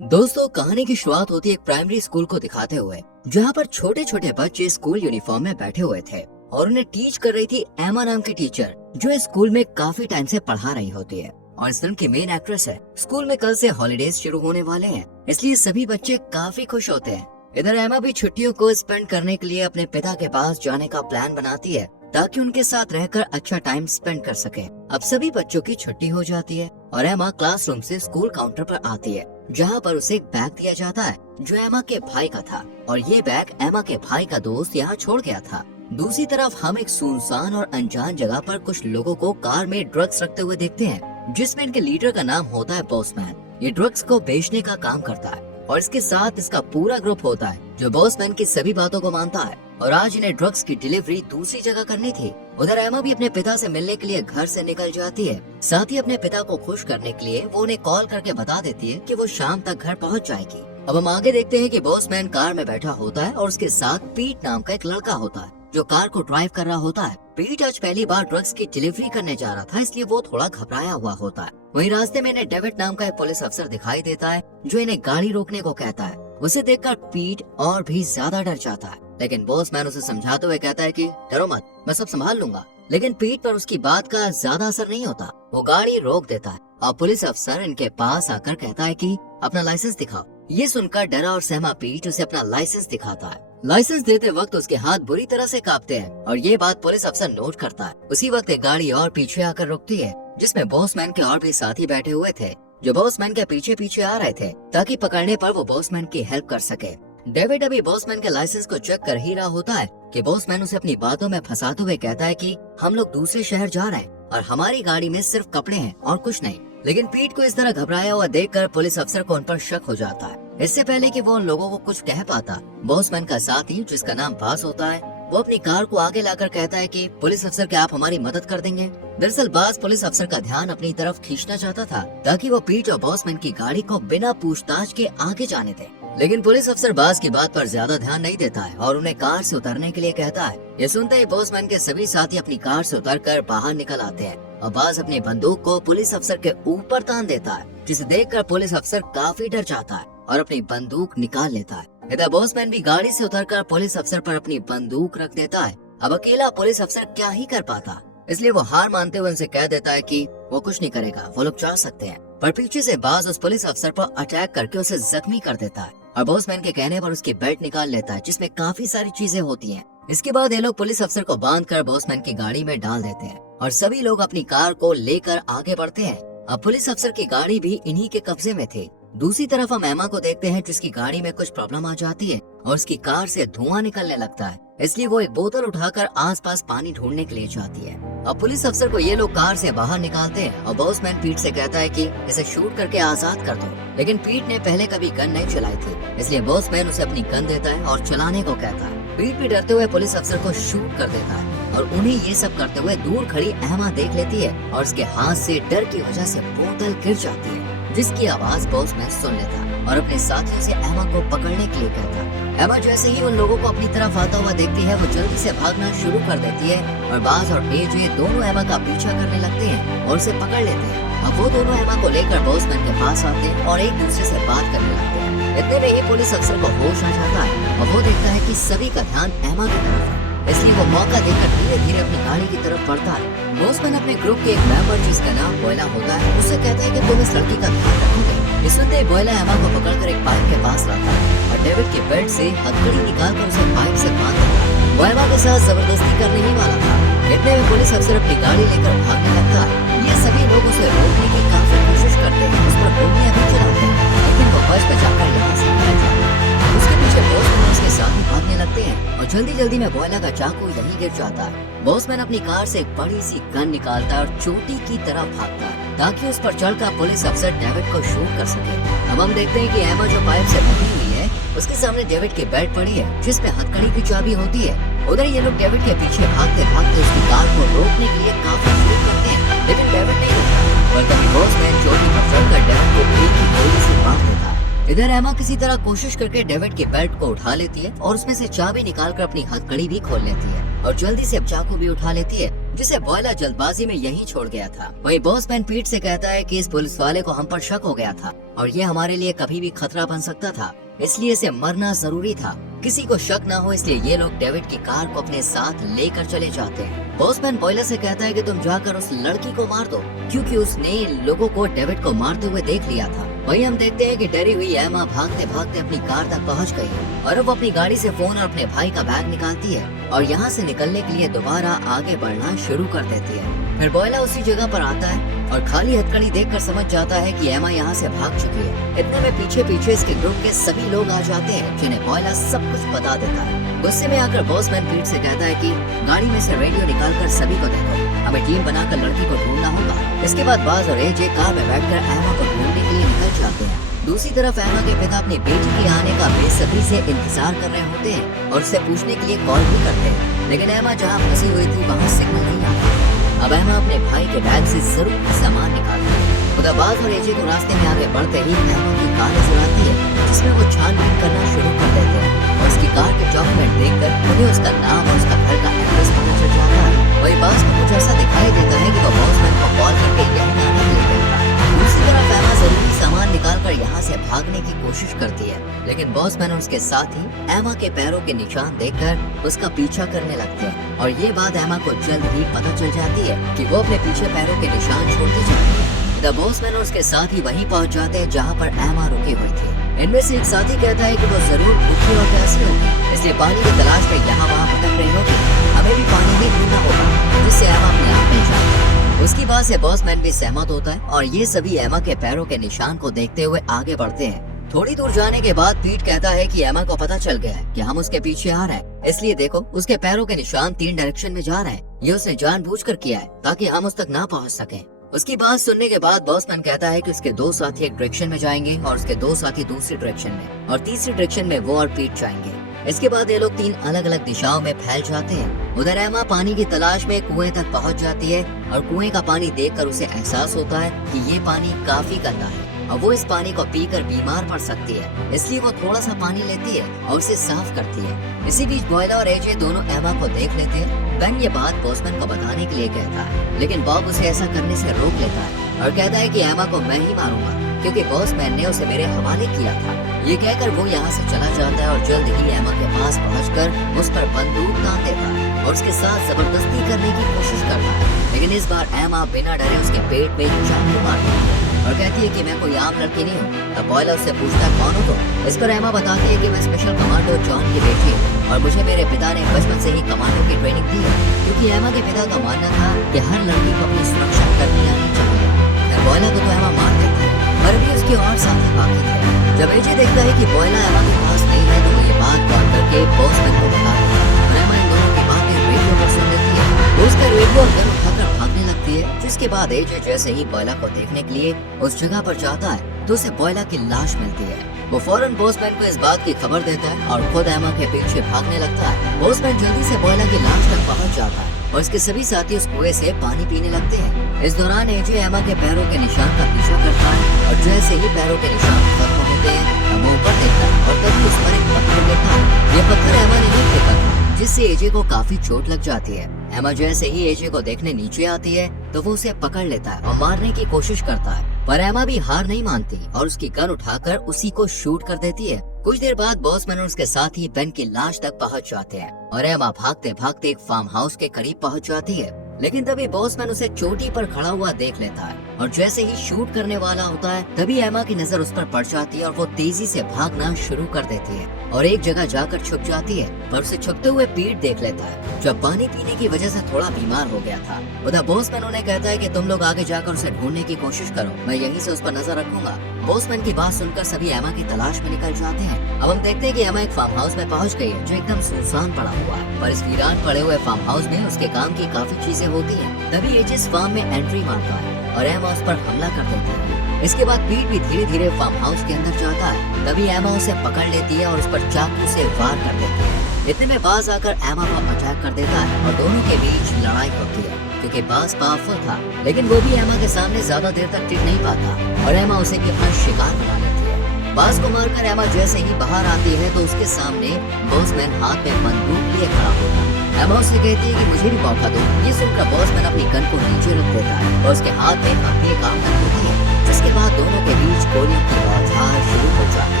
दोस्तों, कहानी की शुरुआत होती है एक प्राइमरी स्कूल को दिखाते हुए, जहाँ पर छोटे छोटे बच्चे स्कूल यूनिफॉर्म में बैठे हुए थे और उन्हें टीच कर रही थी एमा नाम की टीचर, जो इस स्कूल में काफी टाइम से पढ़ा रही होती है और इस फिल्म की मेन एक्ट्रेस है। स्कूल में कल से हॉलीडेज शुरू होने वाले हैं, इसलिए सभी बच्चे काफी खुश होते हैं। इधर एमा भी छुट्टियों को स्पेंड करने के लिए अपने पिता के पास जाने का प्लान बनाती है ताकि उनके साथ रहकर अच्छा टाइम स्पेंड कर सके। अब सभी बच्चों की छुट्टी हो जाती है और एमा क्लासरूम से स्कूल काउंटर पर आती है, जहाँ पर उसे एक बैग दिया जाता है जो एमा के भाई का था और ये बैग एमा के भाई का दोस्त यहाँ छोड़ गया था। दूसरी तरफ हम एक सुनसान और अनजान जगह पर कुछ लोगों को कार में ड्रग्स रखते हुए देखते हैं, जिसमें इनके लीडर का नाम होता है बॉसमैन। ये ड्रग्स को बेचने का काम करता है और इसके साथ इसका पूरा ग्रुप होता है जो बॉसमैन की सभी बातों को मानता है और आज इन्हें ड्रग्स की डिलीवरी दूसरी जगह करनी थी। उधर एमा भी अपने पिता से मिलने के लिए घर से निकल जाती है। साथ ही अपने पिता को खुश करने के लिए वो उन्हें कॉल करके बता देती है कि वो शाम तक घर पहुंच जाएगी। अब हम आगे देखते हैं कि बॉसमैन कार में बैठा होता है और उसके साथ पीट नाम का एक लड़का होता है जो कार को ड्राइव कर रहा होता है। पीट आज पहली बार ड्रग्स की डिलीवरी करने जा रहा था, इसलिए वो थोड़ा घबराया हुआ होता है। वहीं रास्ते में इन्हें डेविड नाम का एक पुलिस अफसर दिखाई देता है जो इन्हें गाड़ी रोकने को कहता है। उसे देखकर पीट और भी ज्यादा डर जाता है, लेकिन बॉसमैन उसे समझाते हुए कहता है कि डरो मत, मैं सब संभाल लूंगा। लेकिन पीट पर उसकी बात का ज्यादा असर नहीं होता। वो गाड़ी रोक देता है और पुलिस अफसर इनके पास आकर कहता है कि अपना लाइसेंस दिखाओ। ये सुनकर डरा और सहमा पीट उसे अपना लाइसेंस दिखाता है। लाइसेंस देते वक्त उसके हाथ बुरी तरह से कांपते हैं और ये बात पुलिस अफसर नोट करता है। उसी वक्त एक गाड़ी और पीछे आकर रुकती है, जिसमें बॉसमैन के और भी साथी बैठे हुए थे जो बॉसमैन के पीछे पीछे आ रहे थे ताकि पकड़ने पर वो बॉसमैन की हेल्प कर सके। डेविड अभी बॉसमैन के लाइसेंस को चेक कर ही रहा होता है कि बॉसमैन उसे अपनी बातों में फंसाते हुए कहता है कि हम लोग दूसरे शहर जा रहे हैं और हमारी गाड़ी में सिर्फ कपड़े हैं और कुछ नहीं। लेकिन पीट को इस तरह घबराया हुआ देखकर पुलिस अफसर को उन पर शक हो जाता है। इससे पहले कि वो उन लोगों को कुछ कह पाता, बॉसमैन का साथी जिसका नाम बास होता है, वो अपनी कार को आगे लाकर कहता है कि पुलिस अफसर, क्या आप हमारी मदद कर देंगे? दरअसल बास पुलिस अफसर का ध्यान अपनी तरफ खींचना चाहता था ताकि वो पीट और बॉसमैन की गाड़ी को बिना पूछताछ के आगे जाने दे। लेकिन पुलिस अफसर बास की बात पर ज्यादा ध्यान नहीं देता है और उन्हें कार से उतरने के लिए कहता है। ये सुनते ही बॉसमैन के सभी साथी अपनी कार से उतरकर बाहर निकल आते हैं और बास अपनी बंदूक को पुलिस अफसर के ऊपर तान देता है, जिसे देखकर पुलिस अफसर काफी डर जाता है और अपनी बंदूक निकाल लेता है। इधर बॉसमैन भी गाड़ी से उतरकर पुलिस अफसर पर अपनी बंदूक रख देता है। अब अकेला पुलिस अफसर क्या ही कर पाता, इसलिए वो हार मानते हुए उनसे कह देता है कि वो कुछ नहीं करेगा, वो लोग जा सकते हैं। पर पीछे से बाज उस पुलिस अफसर पर अटैक करके उसे जख्मी कर देता है और बॉसमैन के कहने पर उसकी बेल्ट निकाल लेता है, जिसमें काफी सारी चीजें होती हैं। इसके बाद ये लोग पुलिस अफसर को बांधकर बॉसमैन की गाड़ी में डाल देते हैं और सभी लोग अपनी कार को लेकर आगे बढ़ते हैं। अब पुलिस अफसर की गाड़ी भी इन्हीं के कब्जे में थी। दूसरी तरफ हम एमा को देखते हैं जिसकी गाड़ी में कुछ प्रॉब्लम आ जाती है और उसकी कार से धुआं निकलने लगता है, इसलिए वो एक बोतल उठाकर आसपास पानी ढूंढने के लिए जाती है। अब पुलिस अफसर को ये लोग कार से बाहर निकालते हैं और बॉसमैन पीट से कहता है कि इसे शूट करके आजाद कर दो। लेकिन पीट ने पहले कभी गन नहीं चलाई थी, इसलिए बॉसमैन उसे अपनी गन देता है और चलाने को कहता है। पीट भी डरते हुए पुलिस अफसर को शूट कर देता है और उन्हें ये सब करते हुए दूर खड़ी एमा देख लेती है और उसके हाथ से डर की वजह से बोतल गिर जाती है, जिसकी आवाज बॉसमैन सुन लेता और अपने साथियों से एमा को पकड़ने के लिए कहता। एमा जैसे ही उन लोगों को अपनी तरफ आता हुआ देखती है, वो जल्दी से भागना शुरू कर देती है और बाज और एजे दोनों एमा का पीछा करने लगते हैं और उसे पकड़ लेते हैं। अब वो दोनों एमा को लेकर बॉसमैन के पास आते हैं और एक दूसरे से बात करने लगते हैं। इतने में ही पुलिस अफसर को होश आ जाता है और वो देखता है कि सभी का ध्यान एमा की तरफ है, इसलिए वो मौका देकर धीरे धीरे अपनी गाड़ी की तरफ बढ़ता है। बॉसमैन अपने ग्रुप के एक मेंबर जिसका नाम बोयला होता है, उससे कहता है कि तुम इस लड़की का ध्यान रखोगे। इस सुनते ही बोयला एमा को पकड़कर एक पाइप के पास लाता है और डेविड के बेल्ट से हथकड़ी निकालकर उसे पाइप से बांध देता है। वो एमा के साथ जबरदस्ती करने ही वाला था। इतने में पुलिस अफसर अपनी गाड़ी लेकर भागने लगता है। ये सभी लोग उसे रोकने की काफी कोशिश करते हैं, उस पर गोलियां भी चलाते हैं, लेकिन वो बच बचाकर यहाँ से निकल जाता है। उसके पीछे बॉसमैन उसके साथ ही भागने लगते हैं और जल्दी जल्दी में बोयला का चाकू यहीं गिर जाता है। बॉसमैन अपनी कार से एक बड़ी सी गन निकालता है और चोटी की तरफ भागता है ताकि उस पर चढ़कर पुलिस अफसर डेविड को शूट कर सके। अब हम देखते हैं कि एमा जो पाइप से बंधी हुई है, उसके सामने डेविड की बेल्ट पड़ी है जिसमें हथकड़ी की चाबी होती है। उधर ये लोग डेविड के पीछे भागते भागते उसकी कार को रोकने के लिए काफी कोशिश करते हैं, लेकिन डेविड नहीं रुकता। पर तभी बॉसमैन चोटी पर चढ़कर डेविड को एक ही गोली से मार देता है। इधर एमा किसी तरह कोशिश करके डेविड के बेल्ट को उठा लेती है और उसमें से चाबी निकालकर अपनी हथकड़ी भी खोल लेती है और जल्दी से चाकू भी उठा लेती है, जिसे बॉयला जल्दबाजी में यहीं छोड़ गया था। वही बॉसमैन पीट से कहता है कि इस पुलिस वाले को हम पर शक हो गया था और ये हमारे लिए कभी भी खतरा बन सकता था, इसलिए इसे मरना जरूरी था। किसी को शक ना हो इसलिए ये लोग डेविड की कार को अपने साथ लेकर चले जाते हैं। बॉसमैन बॉयलर से कहता है कि तुम जाकर उस लड़की को मार दो, क्योंकि उसने लोगों को डेविड को मारते हुए देख लिया था। वहीं हम देखते हैं कि डरी हुई एमा भागते भागते अपनी कार तक पहुंच गई है और वो अपनी गाड़ी से फोन और अपने भाई का बैग निकालती है और यहाँ से निकलने के लिए दोबारा आगे बढ़ना शुरू कर देती है। फिर बॉयला उसी जगह पर आता है और खाली हथकड़ी देखकर समझ जाता है कि एमा यहाँ से भाग चुकी है। इतने में पीछे पीछे इसके ग्रुप के सभी लोग आ जाते हैं, जिन्हें बॉयला सब कुछ बता देता है। गुस्से में आकर बॉसमैन पीट से कहता है कि गाड़ी में से रेडियो निकालकर सभी को दे दो, हमें टीम बनाकर लड़की को ढूंढना होगा। इसके बाद बाज और एजे कार में बैठकर एमा को ढूंढने के लिए निकल जाते हैं। दूसरी तरफ एमा के पिता अपनी बेटी के आने का बेसब्री से इंतजार कर रहे होते हैं और उससे पूछने के लिए कॉल भी करते हैं, लेकिन एमा जहाँ फंसी हुई थी वहाँ सिग्नल नहीं आता। अब एमा अपने भाई के बैग से जरूरी सामान निकालती है। उधर बाज और एजे को रास्ते में आगे बढ़ते ही एमा की कार नजर आती है, जिसमें वो छानबीन करना शुरू कर देते हैं और उसकी कार के डॉक्यूमेंट देखकर उन्हें उसका नाम और उसका घर का एड्रेस पता चल जाता है। वही बाज को कुछ ऐसा दिखाई देता है कि वो बॉसमैन को कॉल करके यहीं आने के लिए कहता है। दूसरी तरफ एमा जरूरी सामान निकालकर यहाँ से भागने की कोशिश करती है, लेकिन बॉसमैन और उसके साथी एमा के पैरों के निशान देखकर उसका पीछा करने लगते हैं और ये बात एमा को जल्द ही पता चल जाती है कि वो अपने पीछे पैरों के निशान छोड़ती जाती है। द बॉसमैन और उसके साथी वहीं पहुंच जाते हैं जहाँ पर एमा रुकी हुई थी। इनमें से एक साथी कहता है कि वो जरूर भूखी और प्यासी होगी, इसलिए पानी की तलाश में यहाँ वहाँ भटक रही होगी, हमें भी पानी ही ढूंढना होगा, जिससे एमा अपने आप मिल जाए। उसकी बात से बॉसमैन भी सहमत होता है और ये सभी एमा के पैरों के निशान को देखते हुए आगे बढ़ते हैं। थोड़ी दूर जाने के बाद पीट कहता है कि एमा को पता चल गया है कि हम उसके पीछे आ रहे हैं, इसलिए देखो उसके पैरों के निशान 3 डायरेक्शन में जा रहे हैं। ये उसने जानबूझकर किया है ताकि हम उस तक ना पहुंच सकें। उसकी बात सुनने के बाद बॉसमैन कहता है कि उसके 2 साथी एक डायरेक्शन में जाएंगे और उसके 2 साथी दूसरी डायरेक्शन में और तीसरी डायरेक्शन में वो और पीट जाएंगे। इसके बाद ये लोग 3 अलग अलग दिशाओं में फैल जाते हैं। उधर एमा पानी की तलाश में कुएं तक पहुंच जाती है और कुएं का पानी देखकर उसे एहसास होता है कि ये पानी काफी गंदा है और वो इस पानी को पीकर बीमार पड़ सकती है, इसलिए वो थोड़ा सा पानी लेती है और उसे साफ करती है। इसी बीच बॉयला और एजे दोनों एमा को देख लेते हैं। बेन ये बात बॉसमैन को बताने के लिए कहता है, लेकिन बॉब उसे ऐसा करने से रोक लेता है और कहता है कि एमा को मैं ही मारूंगा क्योंकि बॉसमैन ने उसे मेरे हवाले किया था। ये कहकर वो यहाँ से चला जाता है और जल्द ही एमा के पास पहुंचकर उस पर बंदूक तान देता है और उसके साथ जबरदस्ती करने की कोशिश करता है, लेकिन इस बार एमा बिना डरे उसके पेट में चाकू मार देती है और कहती है कि मैं कोई आम लड़की नहीं हूँ। तब बॉयला उससे पूछता है कौन हो तुम? इस पर एमा बताती है कि मैं स्पेशल कमांडो जॉन की बेटी हूँ और मुझे मेरे पिता ने बचपन से ही कमांडो की ट्रेनिंग दी है, क्योंकि एमा के पिता का मानना था कि हर लड़की को अपनी सुरक्षा करनी आनी चाहिए। बॉयला को तो एमा मार देती है, पर भी उसके और साथी बाकी थे। जब एजे देखता है कि बॉयला एमा के पास नहीं है तो वो ये बात कॉल करके बॉसमैन को बताता है और एमा इन दोनों की बातें रेडियो पर सुन लेती है। वो उसका रेडियो और गन उठाकर भागने लगती है, जिसके बाद एजे जैसे ही बॉयला को देखने के लिए उस जगह पर जाता है तो उसे बॉयला की लाश मिलती है। वो फौरन बॉसमैन को इस बात की खबर देता है और खुद एमा के पीछे भागने लगता है। बॉसमैन जल्दी से बॉयला की लाश तक पहुंच जाता है और उसके सभी साथी उस कुएं से पानी पीने लगते हैं। इस दौरान एजे एमा के पैरों के निशान का पीछा करता है और जैसे ही पैरों के निशान खत्म होते हैं वो ऊपर देखता है और तभी उस पर एक पत्थर गिरता है। ये पत्थर एमा ने नहीं फेंका था, जिससे एजे को काफी चोट लग जाती है। एमा जैसे ही एजे को देखने नीचे आती है तो वो उसे पकड़ लेता है और मारने की कोशिश करता है, पर एमा भी हार नहीं मानती और उसकी गन उठाकर उसी को शूट कर देती है। कुछ देर बाद बॉसमैन और उसके साथी बेन की लाश तक पहुंच जाते हैं और एमा भागते भागते एक फार्म हाउस के करीब पहुंच जाती है, लेकिन तभी बॉसमैन उसे चोटी पर खड़ा हुआ देख लेता है और जैसे ही शूट करने वाला होता है तभी एमा की नजर उस पर पड़ जाती है और वो तेजी से भागना शुरू कर देती है और एक जगह जाकर छुप जाती है, पर उसे छुपते हुए पीट देख लेता है जो पानी पीने की वजह से थोड़ा बीमार हो गया था। उधर बॉसमैन उन्हें कहता है कि तुम लोग आगे जाकर उसे ढूंढने की कोशिश करो, मैं यहीं से उस पर नजर रखूंगा। बॉसमैन की बात सुनकर सभी एमा की तलाश में निकल जाते हैं। अब हम देखते हैं कि एमा एक फार्म हाउस में पहुंच गई है जो एकदम सुनसान पड़ा हुआ है, पर इस वीरान पड़े हुए फार्म हाउस में उसके काम की काफी चीजें होती हैं। तभी एजे इस फार्म में एंट्री मारता है और एमा उस पर हमला कर देती है। इसके बाद पीट भी धीरे धीरे फार्म हाउस के अंदर जाता है, तभी एमा उसे पकड़ लेती है और उस पर चाकू से वार कर देती है। इतने में बाज आकर एमा पर अटैक कर देता है और दोनों के बीच लड़ाई होती है, क्योंकि बाज पावरफुल था, लेकिन वो भी एमा के सामने ज्यादा देर तक टिक नहीं पाता और एमा उसे भी अपना शिकार बना लेती है। बास को मारकर एमा जैसे ही बाहर आती है तो उसके सामने बॉसमैन हाथ में बंदूक लिए खड़ा होता है। एमा उसे कहती है कि मुझे भी मौका दो। ये सुनकर बॉसमैन अपनी गन को नीचे रख देता है और उसके हाथ में अपनी एक आम गन होती है, जिसके बाद दोनों के बीच गोलियों की बौछार शुरू हो जाती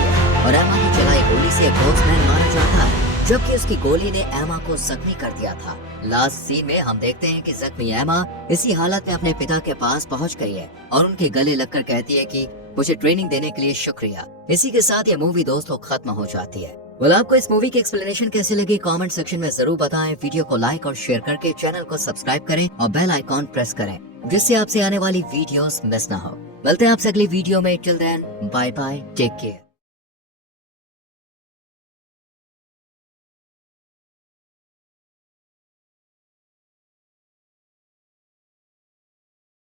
है और एमा की चलाई गोली से बॉसमैन मारा जाता है, जबकि उसकी गोली ने एमा को जख्मी कर दिया था। लास्ट सीन में हम देखते हैं कि जख्मी एमा इसी हालत में अपने पिता के पास पहुंच गई है और उनके गले लगकर कहती है कि मुझे ट्रेनिंग देने के लिए शुक्रिया। इसी के साथ ये मूवी दोस्तों खत्म हो जाती है। well, आपको इस मूवी की एक्सप्लेनेशन कैसी लगी कमेंट सेक्शन में जरूर बताएं। वीडियो को लाइक और शेयर करके चैनल को सब्सक्राइब करें और बेल आइकॉन प्रेस करें, जिससे आपसे आने वाली वीडियोस मिस ना हो। मिलते हैं आपसे अगली वीडियो में। Till then bye bye, take care.